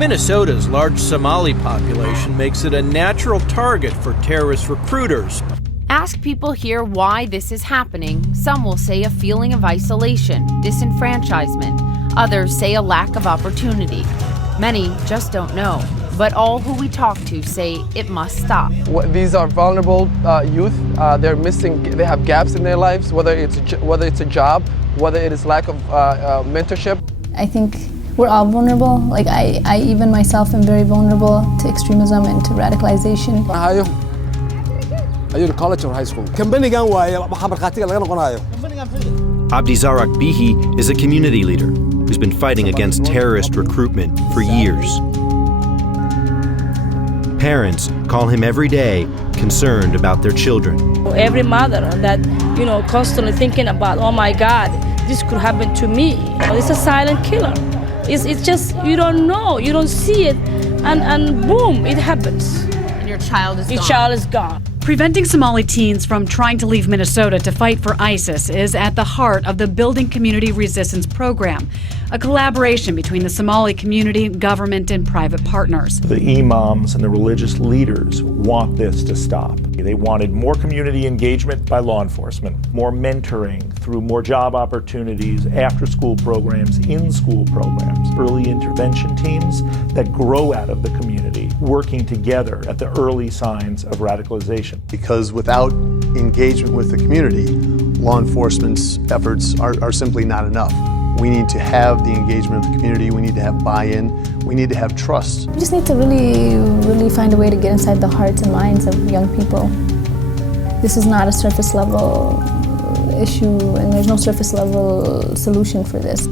Minnesota's large Somali population makes it a natural target for terrorist recruiters. Ask people here why this is happening. Some will say a feeling of isolation, disenfranchisement. Others say a lack of opportunity. Many just don't know. But all who we talk to say it must stop. These are vulnerable youth. They're missing. They have gaps in their lives, whether it's a job, whether it is lack of mentorship. I think we're all vulnerable. Like I even myself am very vulnerable to extremism and to radicalization. Are you in college or high school? Abdizarak Bihi is a community leader who's been fighting against terrorist recruitment for years. Parents call him every day, concerned about their children. Every mother that, constantly thinking about, oh my God, this could happen to me. It's a silent killer. It's just, you don't know, you don't see it, and boom, it happens. And your child is gone. Your child is gone. Preventing Somali teens from trying to leave Minnesota to fight for ISIS is at the heart of the Building Community Resistance Program, a collaboration between the Somali community, government, and private partners. The imams and the religious leaders want this to stop. They wanted more community engagement by law enforcement, more mentoring through more job opportunities, after-school programs, in-school programs, early intervention teams that grow out of the community, working together at the early signs of radicalization. Because without engagement with the community, law enforcement's efforts are simply not enough. We need to have the engagement of the community, we need to have buy-in, we need to have trust. We just need to really find a way to get inside the hearts and minds of young people. This is not a surface level issue, and there's no surface level solution for this.